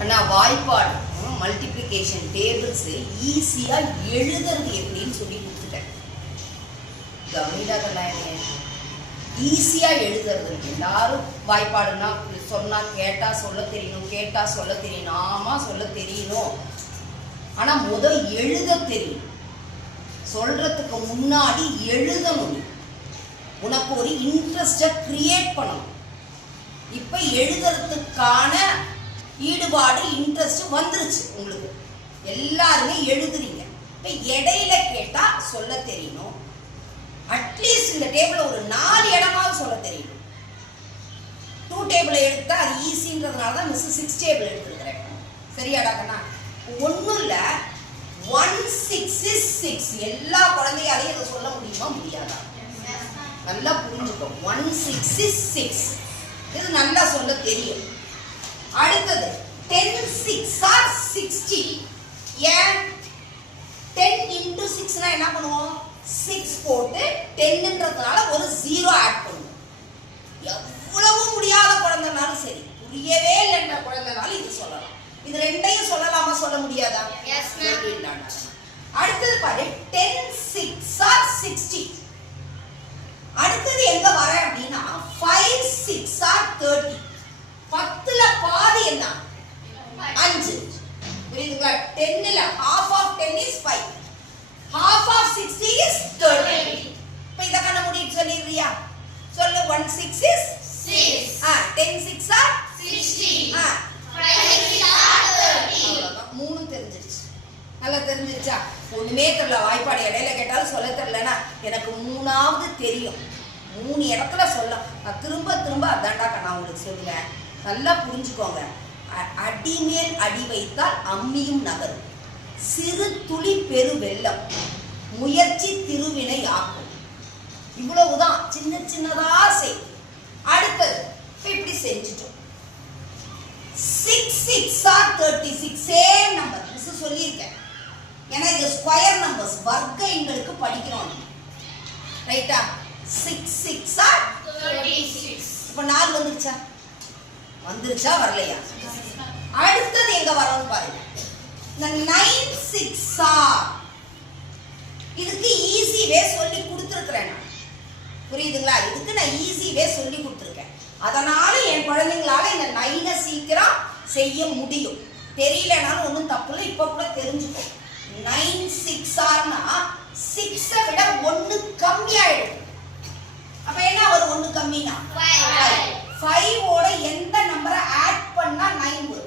அண்ணா வாய்ப்பாடு. Multiplication tables ஈஸியா எழுதுறது எப்படின்னு சொல்லி கொடுத்துட்டேன். கவனிடாதெல்லாம் ஈஸியா எழுதுறது. எல்லாரும் வாய்ப்பாடுனா சொன்னா கேட்டா சொல்ல தெரியணும் கேட்டா சொல்ல தெரியணும் ஆமா சொல்ல தெரியணும். ஆனா முதல் எழுத தெரியும். சொல்றதுக்கு முன்னாடி எழுதணும் முடியும் உனக்கு ஒரு இன்ட்ரெஸ்டை கிரியேட் பண்ணணும். இப்ப எழுதுறதுக்கான ஈடுபாடு இன்ட்ரெஸ்ட் வந்துருச்சு உங்களுக்கு. எல்லாருமே எழுதுறீங்க. இப்போ இடையில கேட்டா சொல்ல தெரியணும். அட்லீஸ்ட் இந்த டேபிளில் ஒரு நாலு இடமாவது சொல்ல தெரியணும். டூ டேபிள் எடுத்தா அது ஈஸின்றதுனால தான் மிஸ் சிக்ஸ் டேபிள் எடுத்துருக்கிறேன். சரியாடா கண்ணா ஒன்றும் இல்லை. ஒன் சிக்ஸ் இஸ் சிக்ஸ் எல்லா குழந்தையாலையும் இதை சொல்ல முடியுமா முடியாதா? நல்லா புரிஞ்சுக்கோ. ஒன் சிக்ஸ் இஸ் சிக்ஸ் இது நல்லா சொல்ல தெரியும். அடுத்தது டென் சிக்ஸ் ஆர் சிக்ஸ்டி ஏன்? டென் இன்டூ சிக்ஸ்னா என்ன பண்ணுவோம்? சிக்ஸ் போட்டு டென்னுன்றதுனால ஒரு ஜீரோ ஆட் பண்ணுவோம். எவ்வளவு முடியாத குழந்தைனாலும் சரி புரியவே இல்லைன்ற குழந்தைனாலும் இது சொல்லலாம். இது ரெண்டையும் சொல்லலாமா சொல்ல முடியாதா. அடுத்தது பாரு டென் சிக்ஸ் ஆர் சிக்ஸ்டி அடுத்தது எங்க வர அப்படின்னா ஃபைவ் சிக்ஸ் ஆர் தேர்ட்டி என்ன? அஞ்சு. புரியுதுங்களா? டென்னில் half of ten is five half of sixty is thirty இப்போ இதை கண்ண முடியும் சொல்லிடுறியா? சொல்லு. One six is Six. Ah ten six are Sixty. Ah. Five six are மூணும் தெரிஞ்சிருச்சு. நல்லா தெரிஞ்சிருச்சா? ஒண்ணுமே தெரியல. வாய்ப்பாடு இடையில கேட்டாலும் சொல்ல தெரியலனா எனக்கு மூணாவது தெரியும். மூணு இடத்துல சொல்ல நான் திரும்ப திரும்ப அதான்டா நான் உங்களுக்கு சொல்லுவேன். நல்லா புரிஞ்சுக்கோங்க. அடிமேல் அடி வைத்தால் அம்மியும் நகரும். சிறு துளி பெரு வெள்ளம். முயற்சி திருவினை ஆக்கும். இவ்வளவுதான். சின்ன சின்னதா செய். அடுத்தது இப்ப இப்படி செஞ்சுட்டோம். Six six are thirty six same number miss சொல்லியிருக்கேன். ஏன்னா இது ஸ்கொயர் நம்பர்ஸ் வர்க்க எண்களுக்கு படிக்கிறோம். ரைட்டா சிக்ஸ் சிக்ஸ் ஆர் Thirty-six. இப்போ நாலு வந்துருச்சா? வந்துருச்சா? வரலையா? அடுத்தது எங்க வரணும் பாருங்க. இந்த நைன் சிக்ஸ் ஆர் இதுக்கு ஈஸி வே சொல்லி கொடுத்துருக்குறேன் நான். புரியுதுங்களா? இதுக்கு நான் ஈஸி வே சொல்லி கொடுத்துருக்கேன். அதனால என் குழந்தைங்களால இந்த நைனை சீக்கிரம் செய்ய முடியும். தெரியலனாலும் ஒன்றும் தப்பு இல்லை இப்போ கூட தெரிஞ்சுக்கோ நைன் சிக்ஸ் ஆர்னா சிக்ஸை விட ஒன்று கம்மியாயிடும். அப்ப என்ன ஒரு ஒன்று கம்மினா. ஃபைவோட எந்த நம்பரை ஆட் பண்ணா நைன் வரும்.